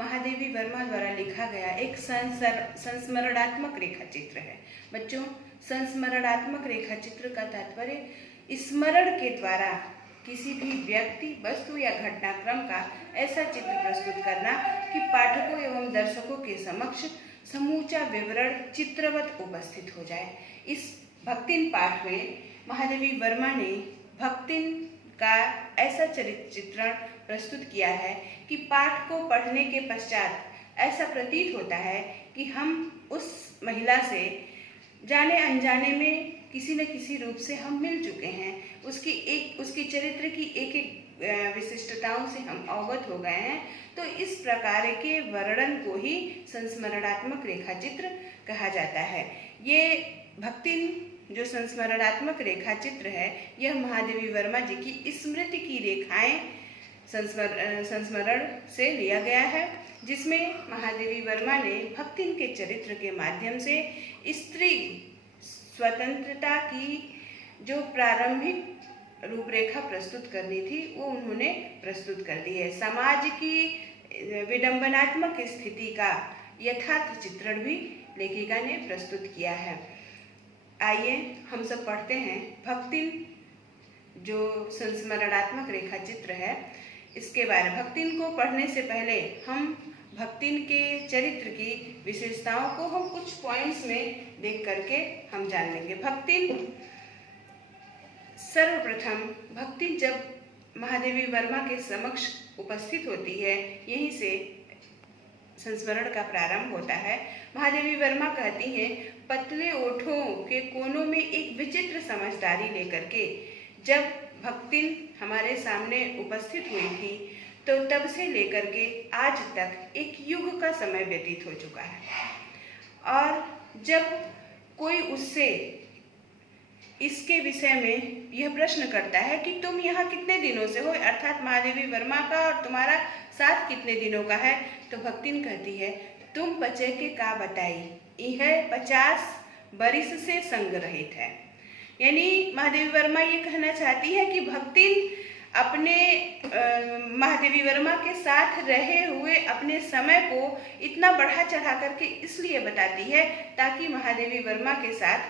महादेवी वर्मा द्वारा लिखा गया एक संस्मरणात्मक रेखा चित्र है। बच्चों, संस्मरणात्मक रेखा चित्र का तात्पर्य स्मरण के द्वारा किसी भी व्यक्ति, वस्तु या घटनाक्रम का ऐसा चित्र प्रस्तुत करना कि पाठकों एवं दर्शकों के समक्ष समूचा विवरण चित्रवत उपस्थित हो जाए। इस भक्तिन पाठ में महादेवी वर्मा ने भक्तिन का ऐसा चरित्र चित्रण प्रस्तुत किया है कि पाठ को पढ़ने के पश्चात ऐसा प्रतीत होता है कि हम उस महिला से जाने अनजाने में किसी न किसी रूप से हम मिल चुके हैं। उसकी चरित्र की एक विशिष्टताओं से हम अवगत हो गए हैं। तो इस प्रकार के वर्णन को ही संस्मरणात्मक रेखा चित्र कहा जाता है। ये भक्तिन जो संस्मरणात्मक रेखा चित्र है, यह महादेवी वर्मा जी की स्मृति की रेखाएं संस्मरण से लिया गया है, जिसमें महादेवी वर्मा ने भक्तिन के चरित्र के माध्यम से स्त्री स्वतंत्रता की जो प्रारंभिक रूपरेखा प्रस्तुत करनी थी वो उन्होंने प्रस्तुत कर दी है। समाज की विडंबनात्मक स्थिति का यथार्थ चित्रण भी लेखिका ने प्रस्तुत किया है। आइए हम सब पढ़ते हैं भक्तिन जो संस्मरणात्मक रेखा चित्र है इसके बारे में। भक्तिन को पढ़ने से पहले हम भक्तिन के चरित्र की विशेषताओं को हम कुछ पॉइंट्स में देख करके हम जान लेंगे। भक्तिन, सर्वप्रथम भक्तिन जब महादेवी वर्मा के समक्ष उपस्थित होती है, यहीं से संस्मरण का प्रारंभ होता है। महादेवी वर्मा कहती हैं, पतले ओठों के कोनों में एक विचित्र समझदारी लेकर के जब भक्तिन हमारे सामने उपस्थित हुई थी, तो तब से लेकर के आज तक एक युग का समय व्यतीत हो चुका है। और जब कोई उससे इसके विषय में यह प्रश्न करता है कि तुम यहाँ कितने दिनों से हो, अर्थात महादेवी वर्मा का और तुम्हारा साथ कितने दिनों का है, तो भक्तिन कहती है, तुम बचे के का बताई, यह 50 बरिस से संग रहित है। यानी महादेवी वर्मा ये कहना चाहती है कि भक्तिन अपने महादेवी वर्मा के साथ रहे हुए अपने समय को इतना बढ़ा चढ़ा करके इसलिए बताती है ताकि महादेवी वर्मा के साथ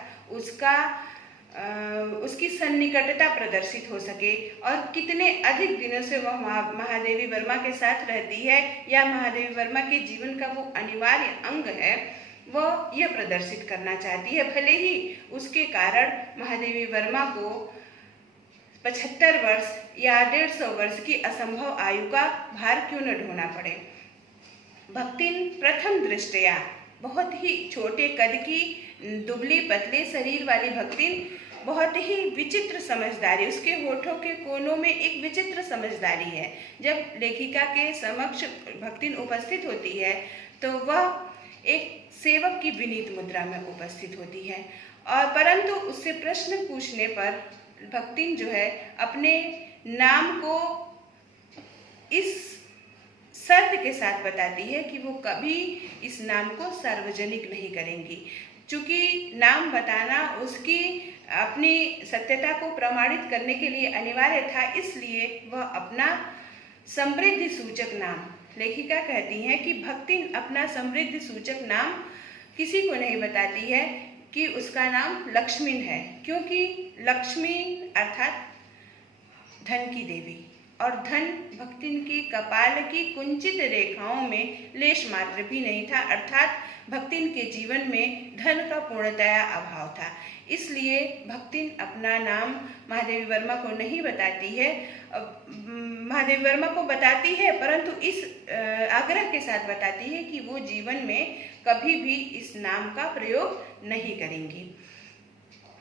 उसकी सन्निकटता प्रदर्शित हो सके और कितने अधिक दिनों से वह महादेवी वर्मा के साथ रहती है या महादेवी वर्मा के जीवन का वो अनिवार्य अंग है, वह यह प्रदर्शित करना चाहती है। भले ही उसके कारण महादेवी वर्मा को 75 वर्ष या 150 वर्ष की असंभव आयु का भार क्यों न ढोना पड़े। भक्तिन प्रथम दृष्टया बहुत ही छोटे कद की, दुबली पतले शरीर वाली भक्तिन बहुत ही विचित्र समझदारी, उसके होठों के कोनों में एक विचित्र समझदारी है। जब लेखिका के समक्ष भक्तिन उपस्थित होती है तो वह एक सेवक की विनीत मुद्रा में उपस्थित होती है, और परंतु उससे प्रश्न पूछने पर भक्तिन जो है अपने नाम को इस शर्त के साथ बताती है कि वो कभी इस नाम को सार्वजनिक नहीं करेंगी। चूँकि नाम बताना उसकी अपनी सत्यता को प्रमाणित करने के लिए अनिवार्य था, इसलिए वह अपना समृद्धि सूचक नाम, लेखिका कहती हैं कि भक्तिन अपना समृद्धि सूचक नाम किसी को नहीं बताती है कि उसका नाम लक्ष्मीन है, क्योंकि लक्ष्मी अर्थात धन की देवी, और धन भक्तिन की कपाल की कुंचित रेखाओं में लेश मात्र भी नहीं था, अर्थात भक्तिन के जीवन में धन का पूर्णतया अभाव था। इसलिए भक्तिन अपना नाम महादेवी वर्मा को नहीं बताती है। महादेवी वर्मा को बताती है परंतु इस आग्रह के साथ बताती है कि वो जीवन में कभी भी इस नाम का प्रयोग नहीं करेंगी।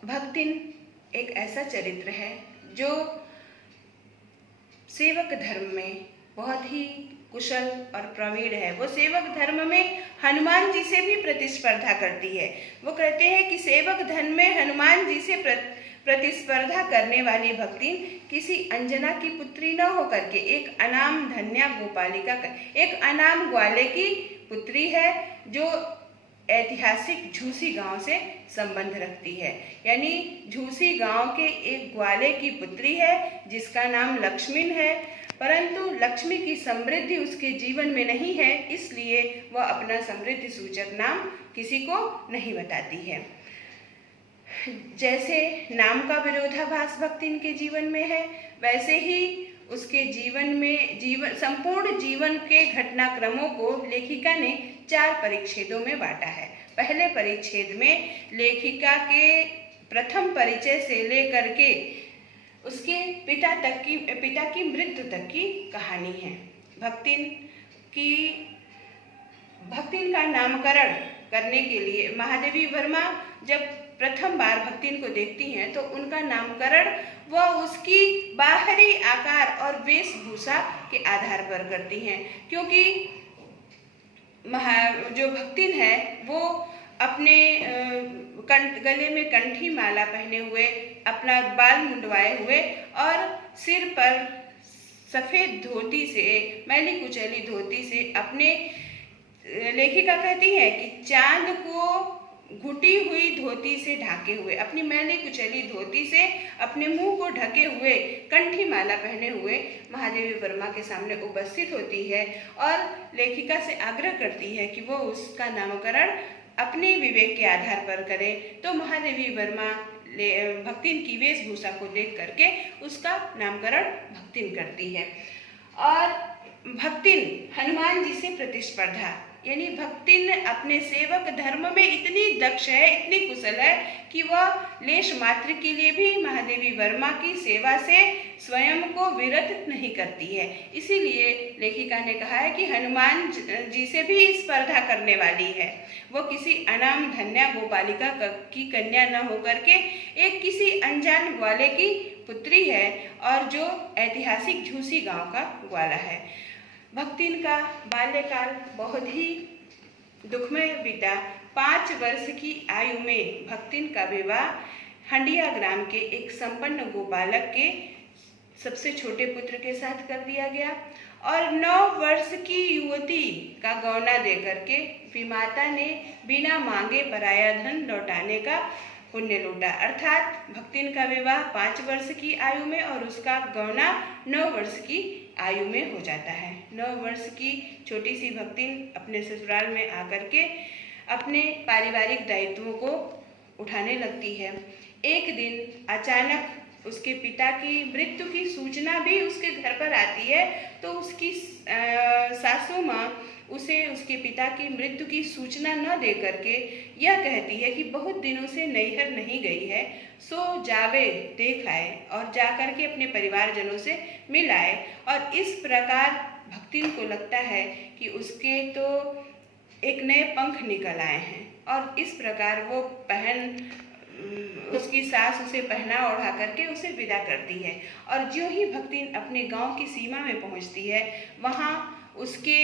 भक्तिन एक ऐसा चरित्र है जो सेवक धर्म में बहुत ही कुशल और प्रवीण है। वो सेवक धर्म में हनुमान जी से भी प्रतिस्पर्धा करती है। वो कहते हैं कि सेवक धर्म में हनुमान जी से प्रतिस्पर्धा करने वाली भक्तिन किसी अंजना की पुत्री न होकर के एक अनाम धन्या गोपालिका एक अनाम ग्वाले की पुत्री है, जो ऐतिहासिक झूसी गांव से संबंध रखती है। यानी झूसी गांव के एक ग्वाले की पुत्री है जिसका नाम लक्ष्मीन है। परंतु लक्ष्मी की समृद्धि उसके जीवन में नहीं है, इसलिए वह अपना समृद्धि सूचक नाम किसी को नहीं बताती है। जैसे नाम का विरोधाभास भक्तिन के जीवन में है, वैसे ही उसके जीवन में संपूर्ण जीवन के घटनाक्रमों को लेखिका ने 4 परिच्छेदों में बांटा है। पहले परिच्छेद में लेखिका के प्रथम परिचय से लेकर के उसके पिता की मृत्यु तक की कहानी है। भक्तिन का नामकरण करने के लिए महादेवी वर्मा जब प्रथम बार भक्तिन को देखती हैं तो उनका नामकरण वह उसकी बाहरी आकार और वेशभूषा के आधार पर करती हैं, क्योंकि जो भक्तिन है वो अपने गले में कंठी माला पहने हुए, अपना बाल मुंडवाए हुए और सिर पर सफ़ेद धोती से, मैली कुचैली धोती से अपने, लेखिका कहती है कि चांद को घुटी हुई धोती से ढके हुए, अपनी मैली कुचैली धोती से अपने मुंह को ढके हुए, कंठी माला पहने हुए महादेवी वर्मा के सामने उपस्थित होती है और लेखिका से आग्रह करती है कि वो उसका नामकरण अपने विवेक के आधार पर करे। तो महादेवी वर्मा भक्तिन की वेशभूषा को देख करके उसका नामकरण भक्तिन करती है। और भक्तिन हनुमान जी से प्रतिस्पर्धा, यानी भक्तिन अपने सेवक धर्म में इतनी दक्ष है, इतनी कुशल है कि वह लेश मात्र के लिए भी महादेवी वर्मा की सेवा से स्वयं को विरत नहीं करती है। इसीलिए लेखिका ने कहा है कि हनुमान जी से भी स्पर्धा करने वाली है। वो किसी अनाम धन्या गोपालिका की कन्या न होकर के एक किसी अनजान ग्वाले की पुत्री है और जो ऐतिहासिक झूसी गांव का ग्वाला है। भक्तिन का बाल्यकाल बहुत ही दुखमय बीता। 5 वर्ष की आयु में भक्तिन का विवाह हंडिया ग्राम के एक संपन्न गोपालक के सबसे छोटे पुत्र के साथ कर दिया गया और 9 वर्ष की युवती का गौना देकर के विमाता ने बिना मांगे पराया धन लौटाने का पुण्य लूटा। अर्थात भक्तिन का विवाह 5 वर्ष की आयु में और उसका गौना 9 वर्ष की आयु में हो जाता है। 9 वर्ष की छोटी सी भक्तिन अपने ससुराल में आकर के अपने पारिवारिक दायित्वों को उठाने लगती है। एक दिन अचानक उसके पिता की मृत्यु की सूचना भी उसके घर पर आती है, तो उसकी सासू माँ उसे उसके पिता की मृत्यु की सूचना न दे करके यह कहती है कि बहुत दिनों से नैहर नहीं गई है, सो जावे देख आए और जाकर के अपने परिवारजनों से मिल आए। और इस प्रकार भक्तिन को लगता है कि उसके तो एक नए पंख निकल आए हैं और इस प्रकार वो उसकी सास उसे पहना ओढ़ा करके उसे विदा करती है। और ज्यों ही भक्तिन अपने गांव की सीमा में पहुंचती है, वहां उसके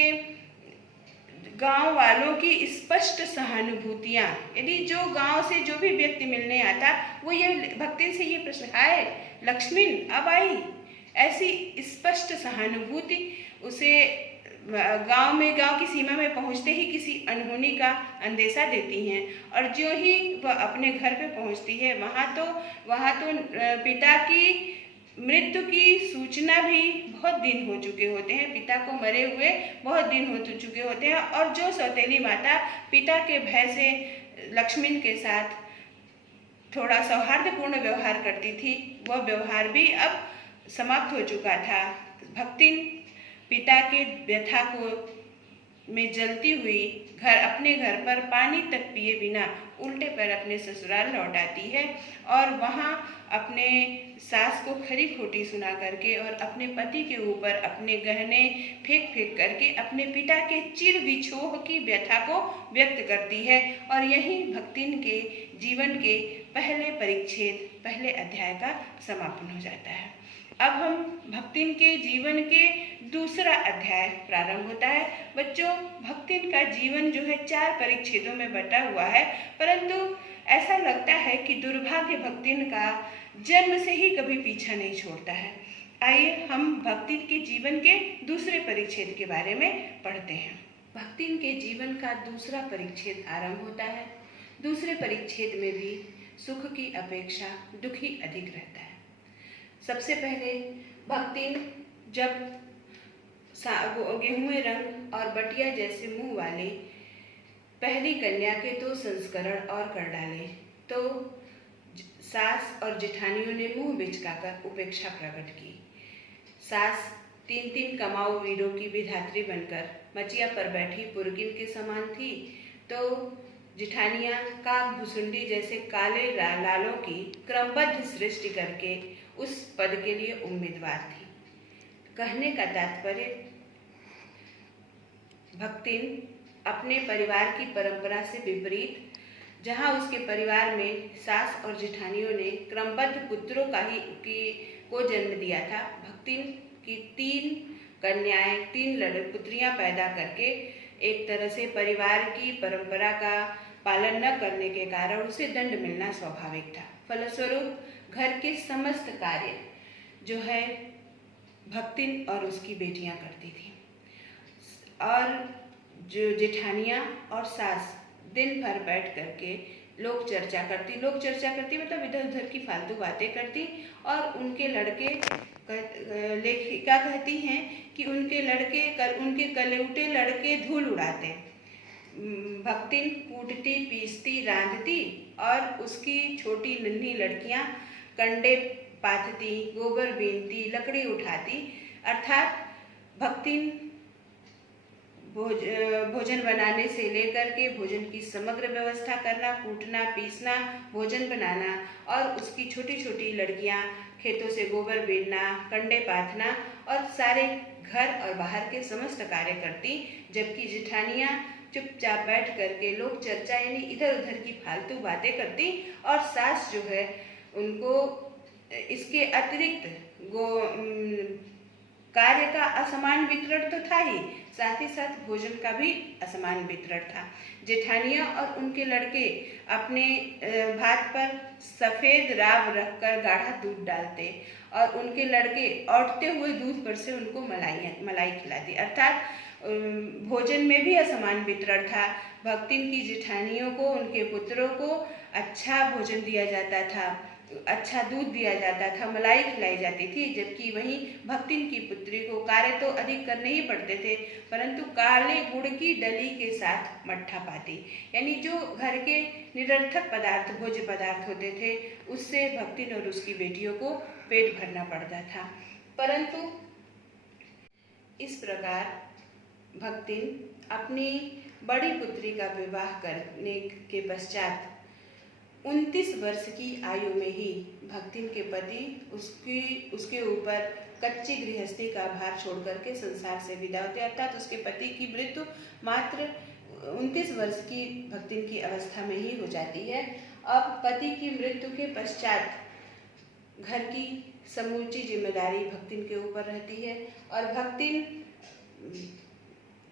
गांव वालों की स्पष्ट सहानुभूतियाँ, यदि जो गांव से जो भी व्यक्ति मिलने आता वो ये भक्तिन से ये प्रश्न, हाय लक्ष्मीन अब आई, ऐसी स्पष्ट सहानुभूति उसे गांव की सीमा में पहुंचते ही किसी अनहोनी का अंदेशा देती हैं। और जो ही वह अपने घर पे पहुंचती है वहाँ तो पिता की मृत्यु की सूचना भी बहुत दिन हो चुके होते हैं, पिता को मरे हुए बहुत दिन हो चुके होते हैं। और जो सौतेली माता पिता के भय से लक्ष्मण के साथ थोड़ा सौहार्दपूर्ण व्यवहार करती थी, वह व्यवहार भी अब समाप्त हो चुका था। भक्तिन पिता के व्यथा को में जलती हुई अपने घर पर पानी तक पिए बिना उल्टे पैर अपने ससुराल लौट आती है और वहाँ अपने सास को खरी खोटी सुना करके और अपने पति के ऊपर अपने गहने फेंक करके अपने पिता के चिर विछोह की व्यथा को व्यक्त करती है। और यही भक्तिन के जीवन के पहले अध्याय का समापन हो जाता है। अब हम भक्तिन के जीवन के दूसरा अध्याय प्रारंभ होता है। बच्चों, भक्तिन का जीवन जो है 4 परिच्छेदों में बटा हुआ है, परंतु ऐसा लगता है कि दुर्भाग्य भक्तिन का जन्म से ही कभी पीछा नहीं छोड़ता है। आइए हम भक्तिन के जीवन के दूसरे परिच्छेद के बारे में पढ़ते हैं। भक्तिन के जीवन का दूसरा परिच्छेद आरंभ होता है। दूसरे परिच्छेद में भी सुख की अपेक्षा दुख ही अधिक रहता है। सबसे पहले भक्तिन जब गेहूं रंग और बटिया जैसे मुंह वाली पहली कन्या के तो संस्करण और कर डाले, तो सास और जेठानियों ने मुंह बिचकाकर उपेक्षा प्रकट की। सास तीन तीन कमाऊ वीरों की विधात्री बनकर मचिया पर बैठी पुरकिन के समान थी, तो जेठानियां काक भुसुंडी जैसे काले लालों की क्रमबद्ध सृष्टि करके उस पद के लिए उम्मीदवार थी। कहने का तात्पर्य, भक्तिन अपने परिवार की परंपरा से विपरीत, जहां उसके परिवार में सास और जेठानियों ने क्रमबद्ध पुत्रों को जन्म दिया था, भक्तिन की 3 कन्याएं 3 पुत्रियां पैदा करके एक तरह से परिवार की परंपरा का पालन न करने के कारण उसे दंड मिलना स्वाभाविक था। फलस्वरूप घर के समस्त कार्य जो है भक्तिन और उसकी बेटियां करती थी, और जो जेठानियां और सास दिन भर बैठ करके लोक चर्चा करती मतलब इधर उधर की फालतू बातें करती, और उनके लड़के, लेखिका कहती हैं कि उनके कलेउटे लड़के धूल उड़ाते। भक्तिन कूटती, पीसती, रांधती और उसकी छोटी नन्ही लड़कियां कंडे पाथती, गोबर बीनती, लकड़ी उठाती, अर्थात भक्तिन भोजन बनाने से लेकर के भोजन की समग्र व्यवस्था करना, कूटना, पीसना, भोजन बनाना, और उसकी छोटी छोटी लड़कियां खेतों से गोबर बीनना, कंडे पाथना और सारे घर और बाहर के समस्त कार्य करती, जबकि जेठानियां चुपचाप बैठ करके लोक चर्चा यानी इधर उधर की फालतू बातें करती, और सास जो है उनको इसके अतिरिक्त कार्य का असमान वितरण तो था ही, साथ ही साथ भोजन का भी असमान वितरण था। जेठानियां और उनके लड़के अपने भात पर सफ़ेद राब रखकर गाढ़ा दूध डालते, और उनके लड़के औटते हुए दूध पर से उनको मलाई खिलाती, अर्थात भोजन में भी असमान वितरण था। भक्तिन की जेठानियों को, उनके पुत्रों को अच्छा भोजन दिया जाता था, अच्छा दूध दिया जाता था, मलाई खिलाई जाती थी, जबकि वहीं भक्तिन की पुत्री को कार्य तो अधिक करने ही पड़ते थे, परंतु काले गुड़ की डली के साथ मट्ठा पाती, यानी जो घर के निरर्थक पदार्थ, भोज्य पदार्थ होते थे, उससे भक्तिन और उसकी बेटियों को पेट भरना पड़ता था। परंतु इस प्रकार भक्तिन अपनी बड़ी पुत्री का विवाह करने के पश्चात 29 वर्ष की आयु में ही भक्तिन के पति उसके ऊपर कच्ची गृहस्थी का भार छोड़ करके संसार से विदा होते, अर्थात उसके पति की मृत्यु मात्र 29 वर्ष की भक्तिन की अवस्था में ही हो जाती है। अब पति की मृत्यु के पश्चात घर की समूची जिम्मेदारी भक्तिन के ऊपर रहती है, और भक्तिन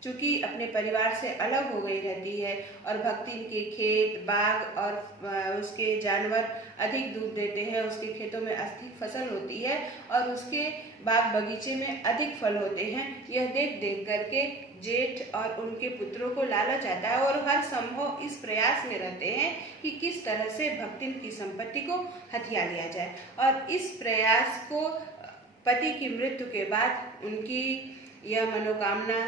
चूँकि अपने परिवार से अलग हो गई रहती है, और भक्तिन के खेत, बाग और उसके जानवर अधिक दूध देते हैं, उसके खेतों में अधिक फसल होती है और उसके बाग बगीचे में अधिक फल होते हैं। यह देख देख करके जेठ और उनके पुत्रों को लालच आता है, और हर संभव इस प्रयास में रहते हैं कि किस तरह से भक्तिन की संपत्ति को हथिया लिया जाए, और इस प्रयास को पति की मृत्यु के बाद उनकी यह मनोकामना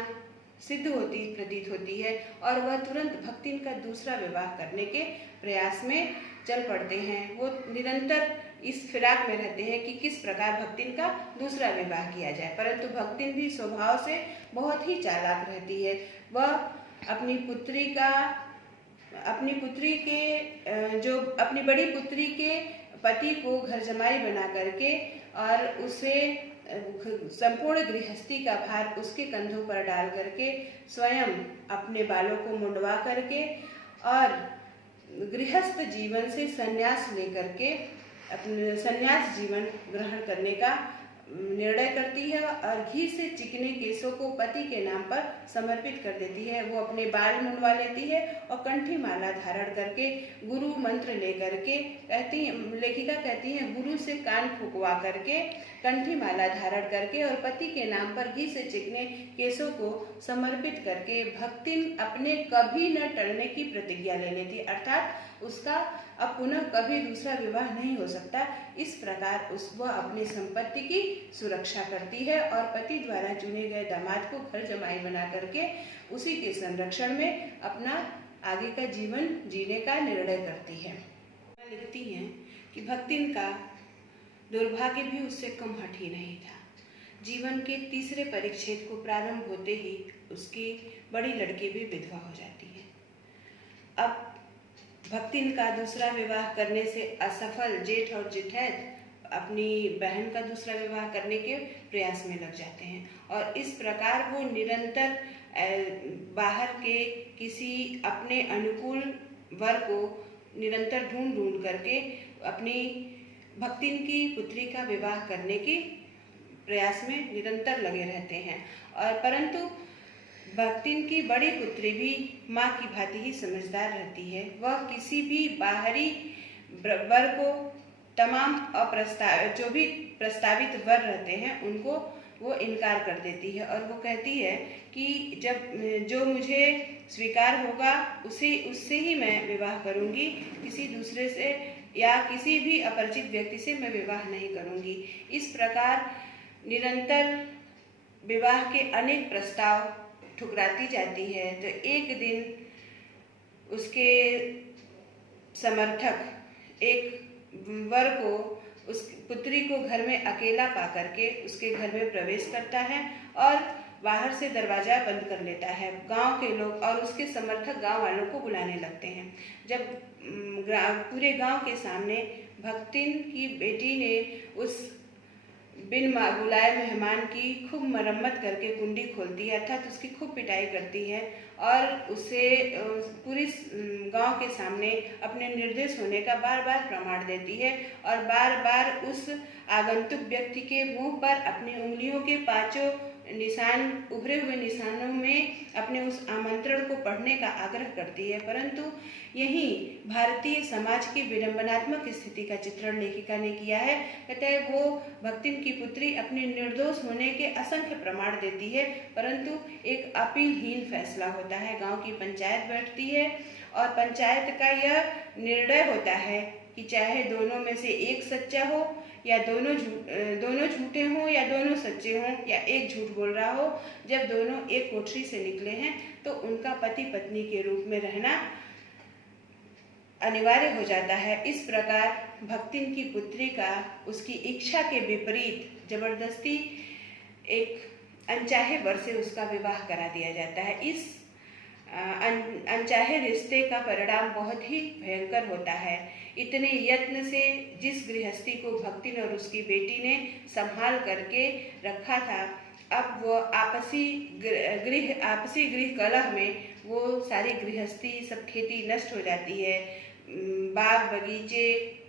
सिद्ध होती प्रतीत होती है, और वह तुरंत भक्तिन का दूसरा विवाह करने के प्रयास में चल पड़ते हैं। वो निरंतर इस फिराक में रहते हैं कि किस प्रकार भक्तिन का दूसरा विवाह किया जाए, परंतु भक्तिन भी स्वभाव से बहुत ही चालाक रहती है। वह अपनी बड़ी पुत्री के पति को घर जमाई बना करके और उसे संपूर्ण गृहस्थी का भार उसके कंधों पर डाल करके स्वयं अपने बालों को मुंडवा करके और गृहस्थ जीवन से संन्यास लेकर के अपने संन्यास जीवन ग्रहण करने का निर्णय करती है, और घी से चिकने केसों को पति के नाम पर समर्पित कर देती है। वो अपने बाल मुंडवा लेती है और कंठी माला धारण करके गुरु मंत्र लेकर के लेखिका कहती है गुरु से कान फुकवा करके कंठी माला धारण करके और पति के नाम पर घी से चिकने केशों को समर्पित करके भक्तिन अपने कभी न टलने की प्रतिज्ञा ले लेती, अर्थात उसका अब पुनः कभी दूसरा विवाह नहीं हो सकता। इस प्रकार वह अपनी संपत्ति की सुरक्षा करती है और पति द्वारा चुने गए दामाद को घर जमाई बना करके उसी के संरक्षण में अपना आगे का जीवन जीने का निर्णय करती है। लिखती हैं कि भक्तिन का दुर्भाग्य भी उससे कम हठी नहीं था। जीवन के तीसरे परिच्छेद को प्रारंभ होते ही उसकी बड़ी लड़की भी विधवा हो जाती है। अब भक्तिन का दूसरा विवाह करने से असफल जेठ और जेठैत अपनी बहन का दूसरा विवाह करने के प्रयास में लग जाते हैं और इस प्रकार वो निरंतर बाहर के किसी अपने अनुकूल वर को निरंतर ढूंढ करके अपनी भक्तिन की पुत्री का विवाह करने के प्रयास में निरंतर लगे रहते हैं। और परंतु भक्तिन की बड़ी पुत्री भी माँ की भांति ही समझदार रहती है। वह किसी भी बाहरी वर को तमाम जो भी प्रस्तावित वर रहते हैं उनको वो इनकार कर देती है और वो कहती है कि जो मुझे स्वीकार होगा उससे ही मैं विवाह करूंगी, किसी दूसरे से या किसी भी अपरिचित व्यक्ति से मैं विवाह नहीं करूंगी। इस प्रकार निरंतर विवाह के अनेक प्रस्ताव ठुकराती जाती है। तो एक दिन उसके समर्थक एक वर को उस पुत्री को घर में अकेला पा करके उसके घर में प्रवेश करता है और बाहर से दरवाजा बंद कर लेता है। गांव के लोग और उसके समर्थक गांव वालों को बुलाने लगते हैं। जब पूरे गांव के सामने भक्तिन की बेटी ने उस बिन बुलाए मेहमान की खूब मरम्मत करके कुंडी खोलती है, अर्थात उसकी खूब पिटाई करती है और उसे पूरी गांव के सामने अपने निर्दोष होने का बार बार प्रमाण देती है और बार बार उस आगंतुक व्यक्ति के मुंह पर अपनी उंगलियों के पांचों निशान उभरे हुए निशानों में अपने उस आमंत्रण को पढ़ने का आग्रह करती है। परंतु यही भारतीय समाज की विडंबनात्मक स्थिति का चित्रण लेखिका ने किया है। कहते हैं वो भक्तिन की पुत्री अपने निर्दोष होने के असंख्य प्रमाण देती है, परंतु एक अपीलहीन फैसला होता है। गांव की पंचायत बैठती है और पंचायत का यह निर्णय होता है कि चाहे दोनों में से एक सच्चा हो या दोनों झूठे हों या दोनों सच्चे हों या एक झूठ बोल रहा हो, जब दोनों एक कोठरी से निकले हैं तो उनका पति पत्नी के रूप में रहना अनिवार्य हो जाता है। इस प्रकार भक्तिन की पुत्री का उसकी इच्छा के विपरीत जबरदस्ती एक अनचाहे वर से उसका विवाह करा दिया जाता है। इस अनचाहे रिश्ते का परिणाम बहुत ही भयंकर होता है। इतने यत्न से जिस गृहस्थी को भक्तिन और उसकी बेटी ने संभाल करके रखा था, अब वो आपसी गृह कलह में वो सारी गृहस्थी सब खेती नष्ट हो जाती है। बाग बगीचे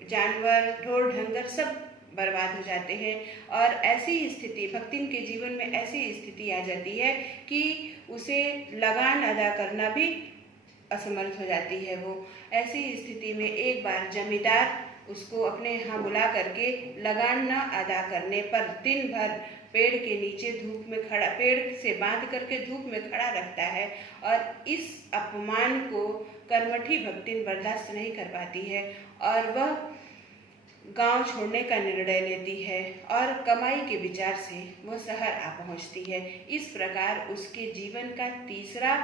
जानवर ढोर ढंगर सब बर्बाद हो जाते हैं और ऐसी स्थिति भक्तिन के जीवन में ऐसी स्थिति आ जाती है कि उसे लगान अदा करना भी असमर्थ हो जाती है। वो ऐसी स्थिति में एक बार जमींदार उसको अपने यहाँ बुला करके लगान न अदा करने पर दिन भर पेड़ के नीचे धूप में खड़ा, पेड़ से बांध करके धूप में खड़ा रखता है और इस अपमान को कर्मठी भक्तिन बर्दाश्त नहीं कर पाती है और वह गांव छोड़ने का निर्णय लेती है और कमाई के विचार से वह शहर आ पहुंचती है। इस प्रकार उसके जीवन का तीसरा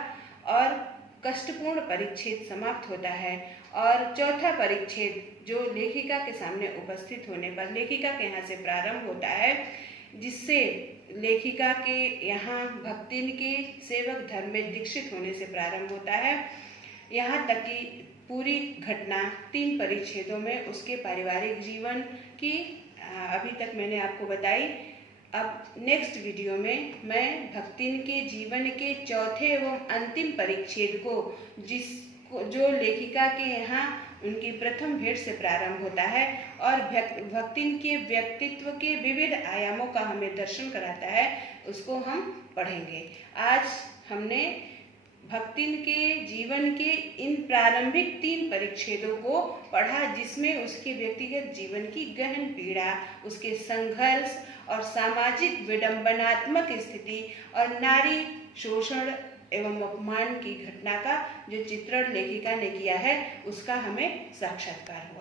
और कष्टपूर्ण परिच्छेद समाप्त होता है और चौथा परिच्छेद जो लेखिका के सामने उपस्थित होने पर लेखिका के यहाँ से प्रारंभ होता है, जिससे लेखिका के यहाँ भक्तिन के सेवक धर्म में दीक्षित होने से प्रारंभ होता है। यहाँ तक कि पूरी घटना 3 परिच्छेदों में उसके पारिवारिक जीवन की अभी तक मैंने आपको बताई। अब नेक्स्ट वीडियो में मैं भक्तिन के जीवन के चौथे एवं अंतिम परिच्छेद को जो लेखिका के यहाँ उनकी प्रथम भेंट से प्रारंभ होता है और भक्तिन के व्यक्तित्व के विविध आयामों का हमें दर्शन कराता है, उसको हम पढ़ेंगे। आज हमने भक्तिन के जीवन के इन प्रारंभिक 3 परिच्छेदों को पढ़ा, जिसमें उसके व्यक्तिगत जीवन की गहन पीड़ा, उसके संघर्ष और सामाजिक विडंबनात्मक स्थिति और नारी शोषण एवं अपमान की घटना का जो चित्रण लेखिका ने किया है उसका हमें साक्षात्कार